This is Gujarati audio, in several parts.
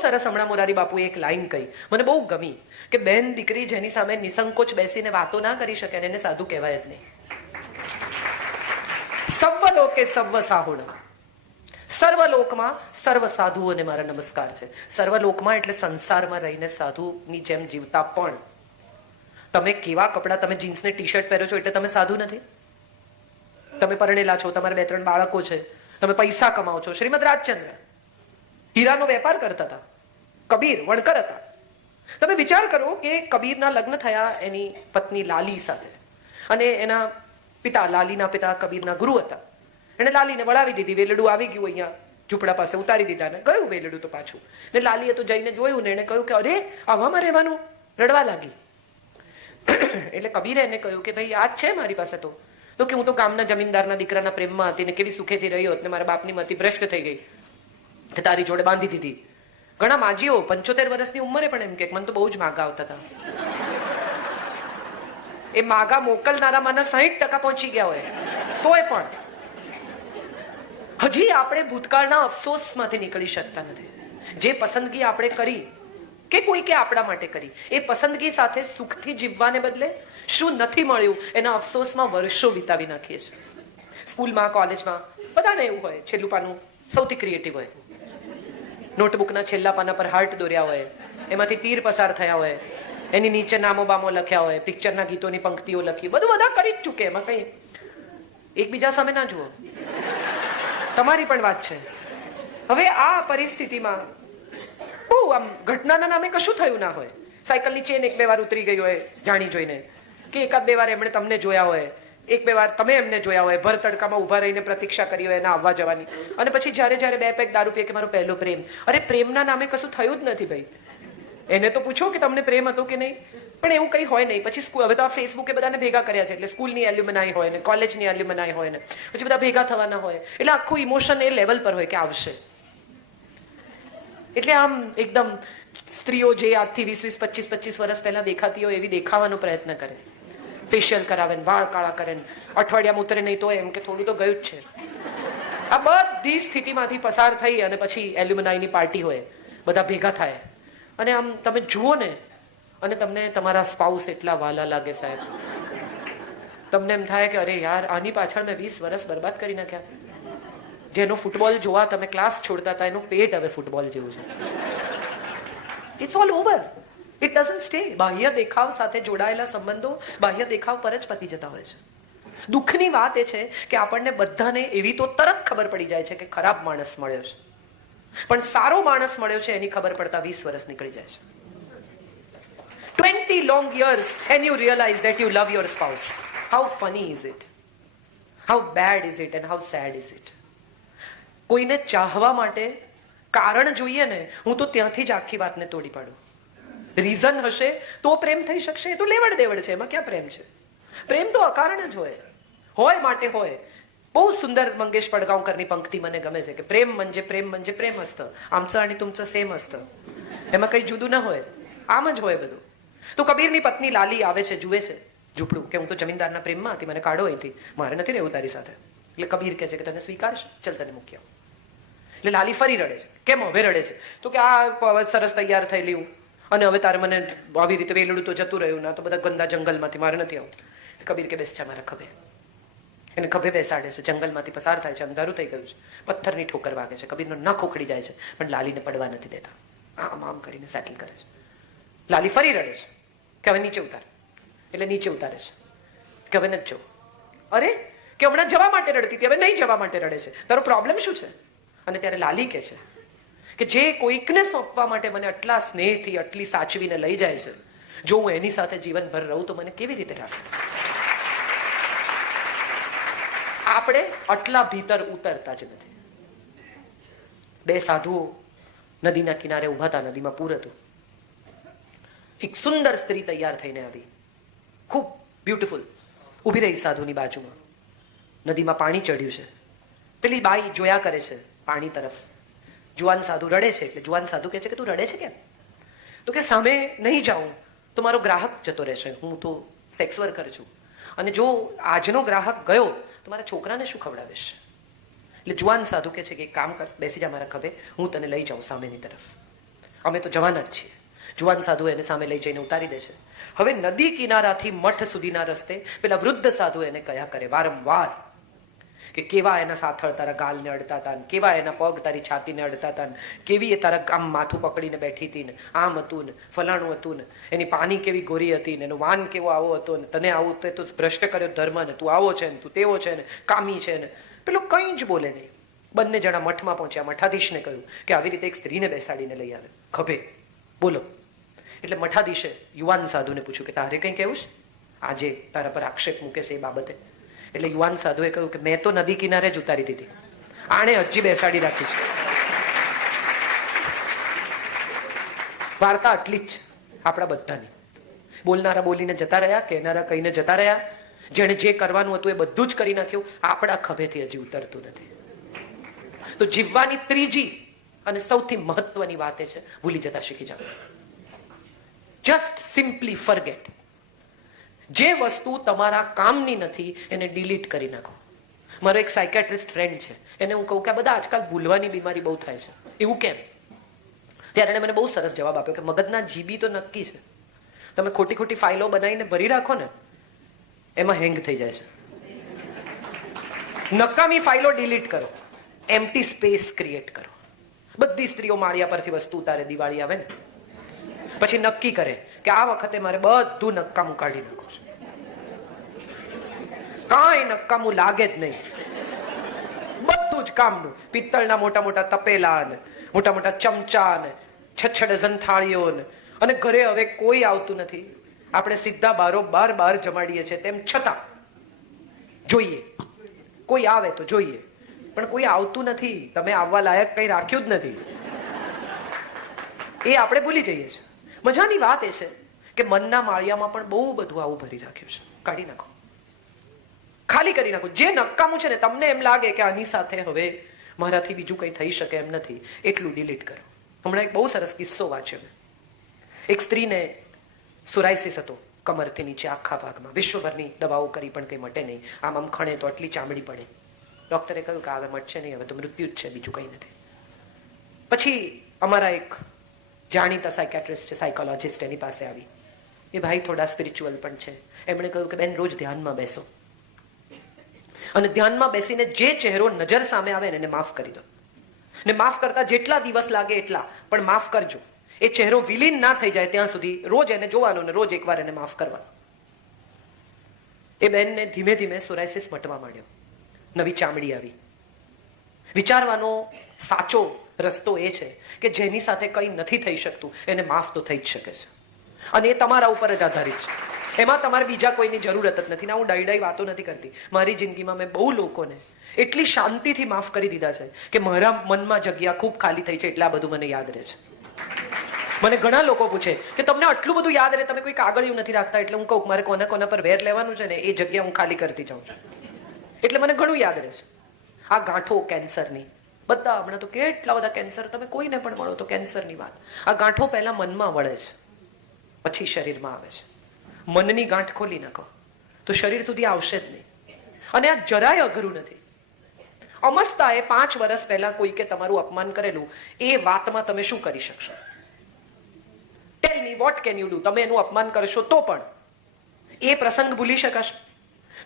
સરસ હમણાં મોરારી બાપુએ એક લાઈન કહી. મને બહુ ગમી કે બેન દીકરી જેની સામે નિસંકોચ બેસીને વાતો ના કરી શકે એને સાધુ કહેવાય જ નહીં. સર્વ લોકે સર્વ સાહુણ. સર્વલોકમાં સર્વ સાધુઓને મારા નમસ્કાર છે. સર્વલોકમાં એટલે સંસારમાં રહીને સાધુની જેમ જીવતા પણ. તમે કેવા કપડાં, તમે જીન્સને ટી શર્ટ પહેરો છો એટલે તમે સાધુ નથી? તમે પરણેલા છો, તમારા બે ત્રણ બાળકો છે. તમે પૈસા કમાઓ છો. શ્રીમદ રાજચંદ્ર. હીરાનો વેપાર કરતા હતા. કબીર, વણકર હતા. તમે વિચાર કરો કે કબીરના લગ્ન થયા એની પત્ની લાલી સાથે. અને એના પિતા, લાલીના પિતા કબીરના ગુરુ હતા. એને લાલીને વળાવી દીધી. વેલડું આવી ગયું અહીંયા. ઝૂંપડા પાસે ઉતારી દીધા ને ગયું વેલડું તો પાછું. ને લાલીએ તો જઈને જોયું ને એને કહ્યું કે, અરે, આવામાં રહેવાનું? રડવા લાગી. એટલે કબીરે એને કહ્યું કે, ભાઈ આ છે મારી પાસે તો? તો કે હું તો ગામના જમીનદારના દીકરાના પ્રેમમાં હતી ને કેવી સુખેથી રહી હોત ને મારા બાપની મતી ભ્રષ્ટ થઈ ગઈ. તારી જોડે બાંધી દીધી. ઘણા માજીઓ પંચોતેર વર્ષની ઉંમરે પણ એમ કે મને તો બહુ જ માગા આવતા હતા. એ માગા મોકલનારા મને સાહીઠ ટકા પહોંચી ગયા હોય. તોય પણ. હજી આપણે ભૂતકાળના અફસોસમાંથી નીકળી શકતા નથી. જે પસંદગી આપણે કરી કે કોઈ કે આપણા માટે કરી, એ પસંદગી સાથે સુખથી જીવવાને બદલે શું નથી મળ્યું એના અફસોસમાં વર્ષો વિતાવી નાખીએ છીએ. સ્કૂલમાં, કોલેજમાં બધાને એવું હોય, છેલ્લું પાનું સૌથી ક્રિએટિવ હોય. નોટબુકના છેલ્લા પાના પર હાર્ટ દોર્યા હોય, એમાંથી તીર પસાર થયા હોય, એની નીચે નામો બામો લખ્યા હોય, પિક્ચરના ગીતોની પંક્તિઓ લખી બધું બધા કરી જ ચૂકે, એમાં કઈ એકબીજા સામે ના જુઓ. તમારી પણ વાત છે. હવે આ પરિસ્થિતિમાં બહુ આમ ઘટનાના નામે કશું થયું ના હોય. સાયકલની ચેન એક બે વાર ઉતરી ગઈ હોય, જાણી જોઈને, કે એકાદ બે વાર એમણે તમને જોયા હોય એક બે વાર તમે એમને જોયા હોય ભર તડકામાં ઊભા રહીને પ્રતીક્ષા કરી હોય, એના આવવા જવાની. અને પછી જ્યારે જ્યારે બે પેક દારૂ પીએ કે મારો પહેલો પ્રેમ. અરે, પ્રેમના નામે કશું થયું જ નથી ભાઈ. એને તો પૂછો કે તમને પ્રેમ હતો કે નહીં. પણ એવું કંઈ હોય નહીં. પછી સ્કૂલ હવે તો આ ફેસબુકે બધાને ભેગા કર્યા છે. એટલે સ્કૂલની એલ્યુમનાઈ હોય ને, કોલેજની એલ્યુમનાઈ હોય ને. પછી બધા ભેગા થવાના હોય. એટલે આખું ઇમોશન એ લેવલ પર હોય કે આવશે. એટલે આમ એકદમ સ્ત્રીઓ જે આજથી વીસ વીસ, પચીસ પચીસ વર્ષ પહેલા દેખાતી હોય એવી દેખાવાનો પ્રયત્ન કરે. ફેશિયલ કરાવે વાળ કાળા કરે અઠવાડિયામાં ઉતરે નહીં તો એમ કે થોડું તો ગયું જ છે. આ બધી સ્થિતિમાંથી પસાર થઈ અને પછી એલ્યુમિનાઈની પાર્ટી હોય, બધા ભેગા થાય. અને આમ તમે જુઓ ને, અને તમને તમારા સ્પાઉસ એટલા વાલા લાગે સાહેબ. તમને એમ થાય કે અરે યાર, આની પાછળ મેં વીસ વર્ષ બરબાદ કરી નાખ્યા. જેનો ફૂટબોલ જોવા તમે ક્લાસ છોડતા હતા, એનું પેટ હવે ફૂટબોલ જેવું છે. It's all over it doesn't stay બાહ્ય દેખાવ સાથે જોડાયેલા સંબંધો બાહ્ય દેખાવ પર જ પતી જતા હોય છે. દુઃખની વાત એ છે કે આપણને બધાને એવી તો તરત ખબર પડી જાય છે કે ખરાબ માણસ મળ્યો છે. પણ સારો માણસ મળ્યો છે એની ખબર પડતા વીસ વર્ષ નીકળી જાય છે. Twenty long years and you realize that you love your spouse how funny is it how bad is it and how sad is it કોઈને ચાહવા માટે કારણ જોઈએ ને, હું તો ત્યાંથી જ આખી વાતને તોડી પાડું. રીઝન હશે તો પ્રેમ થઈ શકશે, એ તો લેવડ દેવડ છે, એમાં ક્યાં પ્રેમ છે? પ્રેમ તો અકારણ જ હોય. હોય માટે હોય. બહુ સુંદર મંગેશ પડગાંવકરની પંક્તિ મને ગમે છે કે પ્રેમ म्हणजे પ્રેમ म्हणजे પ્રેમ असतं आमचं आणि तुमचं सेम असतं એમાં કંઈ જુદું ના હોય. આમ જ હોય બધું. તો કબીરની પત્ની લાલી આવે છે, જુએ છે, ઝૂંપડું કે હું તો જમીનદારના પ્રેમમાં હતી મને કાઢો અહીંથી. મારે નથી રહેવું તારી સાથે. એટલે કબીર કહે છે કે તને સ્વીકારશે, ચલ તને મૂકી એટલે લાલી ફરી રડે છે. કેમ હવે રડે છે? તો કે આ સરસ તૈયાર થયેલી હું. અને હવે તારે મને આવી રીતે વેલડું તો જતું રહ્યું ના તો બધા ગંદા જંગલમાંથી, મારે નથી આવું કબીર કે બેસ જા મારા ખભે. એને ખભે બેસાડે છે, જંગલમાંથી પસાર થાય છે, અંધારું થઈ ગયું છે. પથ્થરની ઠોકર વાગે છે, કબીરનો નખ ઉખડી જાય છે, પણ લાલીને પડવા નથી દેતા. આમ આમ કરીને સેટલ કરે છે. લાલી ફરી રડે છે, કે હવે નીચે ઉતાર. એટલે નીચે ઉતારે છે. કે હવે નથી જવું. અરે, કે હમણાં જવા માટે રડતી હતી, હવે નહીં જવા માટે રડે છે. તારો પ્રોબ્લેમ શું છે? અને ત્યારે લાલી કે છે કે જે કોઈકને સોંપવા માટે મને આટલા સ્નેહથી, આટલી સાચવીને લઈ જાય છે, જો હું એની સાથે જીવનભર રહું તો મને કેવી રીતે રાખે? આપણે આટલા ભીતર ઉતરતા જ નથી. બે સાધુઓ નદીના કિનારે ઊભા હતા, નદીમાં પૂર હતું. એક સુંદર સ્ત્રી તૈયાર થઈને આવી. ખૂબ બ્યુટીફુલ ઊભી રહી સાધુની બાજુમાં. નદીમાં પાણી ચડ્યું છે. પેલી બાઈ જોયા કરે છે, પાણી તરફ. જુવાન સાધુ રડે છે એટલે જુવાન સાધુ કહે છે કે તું રડે છે કેમ? તો કે સામે નહીં જાઉં તો મારો ગ્રાહક જતો રહેશે. હું તો સેક્સ વર્કર છું. અને જો આજનો ગ્રાહક ગયો તો મારા છોકરાને શું ખવડાવીશ? એટલે જુવાન સાધુ કહે છે કે કામ કર, બેસી જા મારા ખભે. હું તને લઈ જાઉં સામેની તરફ. અમે તો જવાના જ છીએ. જુવાન સાધુ એને સામે લઈ જઈને ઉતારી દે છે. હવે નદી કિનારાથી મઠ સુધીના રસ્તે પેલા વૃદ્ધ સાધુ એને કયા કરે, વારંવાર કે કેવા એના સાથળ તારા ગાલને અડતા હતા ને, કેવા એના પગ તારી છાતીને અડતા હતા ને, કેવી એ તારા આમ માથું પકડીને બેઠી હતી ને, આમ હતું ને, ફલાણું હતું ને, એની પાણી કેવી ગોરી હતી ને, એનો વાન કેવો આવો હતો ને, તને આવું તે તો ભ્રષ્ટ કર્યો ધર્મ ને, તું આવો છે ને, તું તેવો છે ને, કામી છે ને, પેલો કંઈ જ બોલે નહીં. બંને જણા મઠમાં પહોંચ્યા, મઠાધીશને કહ્યું કે આવી રીતે એક સ્ત્રીને બેસાડીને લઈ આવે. ખભે, બોલો. એટલે મઠાધીશે યુવાન સાધુને પૂછ્યું કે તારે કંઈ કહેવું છે? આજે તારા પર આક્ષેપ મૂકે છે એ બાબતે. એટલે યુવાન સાધુએ કહ્યું કે મેં તો નદી કિનારે જ ઉતારી દીધી. આણે હજી બેસાડી રાખી છે. વાર્તા આટલી જ આપણા બધાની. બોલનારા બોલીને જતા રહ્યા, કહેનારા કહીને જતા રહ્યા. જેણે જે કરવાનું હતું એ બધું જ કરી નાખ્યું. આપણા ખભેથી હજી ઉતરતું નથી. તો જીવવાની ત્રીજી અને સૌથી મહત્વની વાત એ છે, ભૂલી જતા શીખી જાઓ. જસ્ટ સિમ્પલી ફરગેટ જે વસ્તુ તમારા કામની નથી, એને ડિલીટ કરી નાખો. મારો એક સાયકેટ્રિસ્ટ ફ્રેન્ડ છે. એને હું કહું કે બધા આજકાલ ભૂલવાની બીમારી બહુ થાય છે. એવું કેમ? ત્યારે એણે મને બહુ સરસ જવાબ આપ્યો કે મગજના જીબી તો નક્કી છે. તમે ખોટી ખોટી ફાઇલો બનાવીને ભરી રાખો ને, એમાં હેંગ થઈ જાય છે. નકામી ફાઇલો ડિલીટ કરો. એમટી સ્પેસ ક્રિએટ કરો. બધી સ્ત્રીઓ માળિયા પરથી વસ્તુ ઉતારે, દિવાળી આવે ને. પછી નક્કી કરે કે આ વખતે મારે બધું નક્કામું કાઢી નાખું છે. કાંઈ નક્કામું લાગે જ નહીં. બધું જ કામનું. પિત્તળના મોટા મોટા તપેલા ને મોટા મોટા ચમચા ને છ છ ડઝન થાળીઓ ને અને ઘરે હવે કોઈ આવતું નથી. આપણે સીધા બારો બાર બાર જમાડીએ છીએ તેમ છતાં. જોઈએ. કોઈ આવે તો જોઈએ. પણ કોઈ આવતું નથી. તમે આવવા લાયક કંઈ રાખ્યું જ નથી. એ આપણે ભૂલી જઈએ છીએ. મજાની વાત એ છે કે મનના માળિયામાં પણ બહુ બધું આવું ભરી રાખ્યું છે. કાઢી નાખો. ખાલી કરી નાખો. જે નકામું છે ને, તમને એમ લાગે કે આની સાથે હવે મારાથી બીજું કંઈ થઈ શકે એમ નથી, એટલું ડિલીટ કરો. હમણાં એક બહુ સરસ કિસ્સો વાંચ્યો મેં. એક સ્ત્રીને સુરાઇસિસ હતો, કમરથી નીચે આખા ભાગમાં. વિશ્વભરની દવાઓ કરી પણ કંઈ મટે નહીં. આમ આમ ખણે તો આટલી ચામડી પડે. ડૉક્ટરે કહ્યું કે હવે મટશે નહીં, હવે તો મૃત્યુ જ છે, બીજું કંઈ નથી. પછી અમારા એક જાણીતા સાયકેટ્રિસ્ટ સાયકોલોજિસ્ટ એની પાસે આવી. એ ભાઈ થોડા સ્પિરિચ્યુઅલ પણ છે. એમણે કહ્યું કે, બેન, રોજ ધ્યાનમાં બેસો. અને ધ્યાનમાં બેસીને જે ચહેરો નજર સામે આવે એને માફ કરી દો. ને માફ કરતા જેટલા દિવસ લાગે એટલા, પણ માફ કરજો. એ ચહેરો વિલીન ના થઈ જાય ત્યાં સુધી રોજ એને જોવાનો ને રોજ એકવાર એને માફ કરવાનો. એ બેનને ધીમે ધીમે સોરાયસિસ મટવા માંડ્યો. નવી ચામડી આવી. વિચારવાનો સાચો રસ્તો એ છે કે જેની સાથે કંઈ નથી થઈ શકતું, એને માફ તો થઈ જ શકે છે. અને એ તમારા ઉપર જ આધારિત છે. એમાં તમારે બીજા કોઈની જરૂરત જ નથી. ના, હું ડાઈ ડાઈ વાતો નથી કરતી. મારી જિંદગીમાં મેં બહુ લોકોને એટલી શાંતિથી માફ કરી દીધા છે કે મારા મનમાં જગ્યા ખૂબ ખાલી થઈ છે એટલે આ બધું મને યાદ રહે છે. મને ઘણા લોકો પૂછે કે તમને આટલું બધું યાદ રહે? તમે કોઈ કાગળિયું નથી રાખતા? એટલે હું કહું મારે કોના કોના પર વેર લેવાનું છે ને એ જગ્યા હું ખાલી કરતી જાઉં છું. એટલે મને ઘણું યાદ રહે છે. આ ગાંઠો કેન્સરની બધા હમણાં તો કેટલા બધા કેન્સર તમે કોઈને પણ મળો તો કેન્સરની વાત. આ ગાંઠો પહેલા મનમાં વળે છે, પછી શરીરમાં આવે છે. મનની ગાંઠ ખોલી નાખો, તો શરીર સુધી આવશે જ નહીં. અને આ જરાય અઘરું નથી. અમસ્તાએ પાંચ વર્ષ પહેલા કોઈકે તમારું અપમાન કરેલું, એ વાતમાં તમે શું કરી શકશો? Tell me what can you do તમે એનું અપમાન કરશો તો પણ. એ પ્રસંગ ભૂલી શકાશે.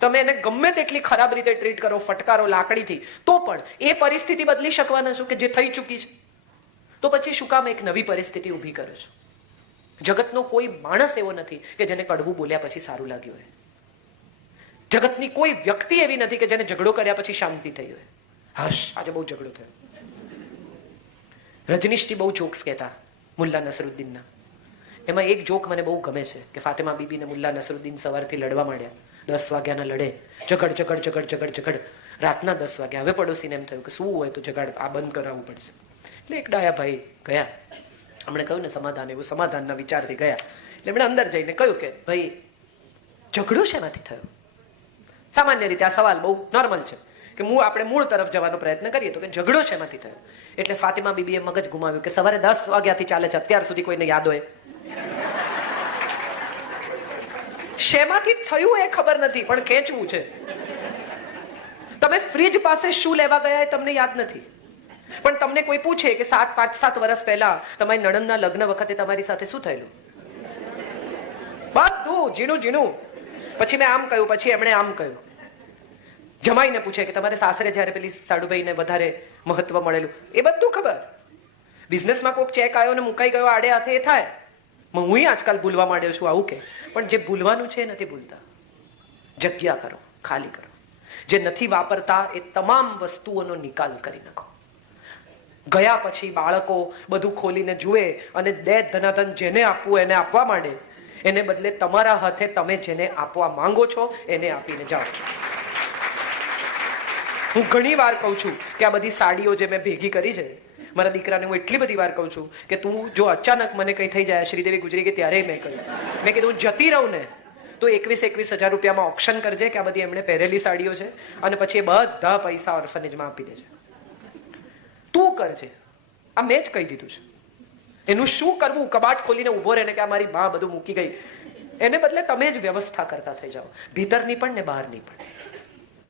તમે એને ગમે તેટલી ખરાબ રીતે ટ્રીટ કરો, ફટકારો, લાકડીથી, તો પણ એ પરિસ્થિતિ બદલી શકવાના છો કે જે થઈ ચૂકી છે? તો પછી શું કામ એક નવી પરિસ્થિતિ ઊભી કરો છો? જગતનો કોઈ માણસ એવો નથી કે જેને કડવું બોલ્યા પછી સારું લાગ્યું હોય. જગતની કોઈ વ્યક્તિ એવી નથી કે જેને ઝઘડો કર્યા પછી શાંતિ થઈ હોય. હર્ષ, આજે બહુ ઝઘડો થયો. રજનીશજી બહુ જોક્સ કહેતા, મુલ્લા નસરુદ્દીનના. એમાં એક જોક મને બહુ ગમે છે કે ફાતેમા બીબી ને મુલ્લા નસરુદ્દીન સવારથી લડવા માંડ્યા. દસ વાગ્યાના લડે. ચકડ ચકડ ચકડ ચકડ ચકડ રાતના દસ વાગ્યા હવે પડોશીને એમ થયું કે શું હોય તો જગાડ આ બંધ કરાવવું પડશે. એટલે એક ડાયા ભાઈ ગયા. હમણે કહ્યું ને સમાધાન, એવું સમાધાનના વિચારથી ગયા. એટલે એમણે અંદર જઈને કહ્યું કે, ભાઈ, ઝઘડો શેનાથી થયો? સામાન્ય રીતે આ સવાલ બહુ નોર્મલ છે કે મૂળ આપણે મૂળ તરફ જવાનો પ્રયત્ન કરીએ તો કે ઝઘડો શેમાંથી થયો? એટલે ફાતિમા બીબીએ મગજ ગુમાવ્યું કે સવારે દસ વાગ્યાથી ચાલે છે, અત્યાર સુધી કોઈને યાદ હોય. શેમાંથી થયું એ ખબર નથી, પણ ખેંચવું છે. તમે ફ્રીજ પાસે શું લેવા ગયા એ તમને યાદ નથી. પણ તમને કોઈ પૂછે કે સાત, પાંચ, સાત વર્ષ પહેલા તમારી નણંદના લગ્ન વખતે તમારી સાથે શું થયેલું? બધું, ઝીણું ઝીણું. પછી મેં આમ કહ્યું, પછી એમણે આમ કહ્યું. જમાઈને પૂછે કે તમારે સાસરે જ્યારે પેલી સાડુભાઈને વધારે મહત્વ મળેલું, એ બધું ખબર. બિઝનેસમાં કોઈક ચેક આવ્યો ને મુકાઈ ગયો, આડે હાથે એ થાય. હું આજકાલ ભૂલવા માંડ્યો છું, આવું કે. પણ જે ભૂલવાનું છે એ નથી ભૂલતા. જગ્યા કરો, ખાલી કરો. જે નથી વાપરતા એ તમામ વસ્તુઓનો નિકાલ કરી નાખો. ગયા પછી બાળકો બધું ખોલીને જુએ અને બે ધનાધન જેને આપવું એને આપવા માંડે, એને બદલે તમારા હાથે તમે જેને આપવા માંગો છો એને આપીને જાઓ હું ઘણી વાર કહું છું કે આ બધી સાડીઓ જે મેં ભેગી કરી છે મારા દીકરાને હું એટલી બધી વાર કહું છું કે તું જો અચાનક મને કંઈ થઈ જાય, શ્રીદેવી ગુજરી ગઈ ત્યારે મેં કહ્યું મેં કીધું, હું જતી રહું ને, તો એકવીસ એકવીસ હજાર રૂપિયામાં ઓપ્શન કરજે, કે આ બધી એમણે પહેરેલી સાડીઓ છે, અને પછી એ બધા પૈસા ઓર્ફનેજમાં આપી દેજે. તું કરજે. આ મેં જ કહી દીધું છે. એનું શું કરવું? કબાટ ખોલીને ઊભો રહે કે આ મારી બા બધું મૂકી ગઈ. એને બદલે તમે જ વ્યવસ્થા કરતા થઈ જાઓ. ભીતરની પણ ને બહારની પણ.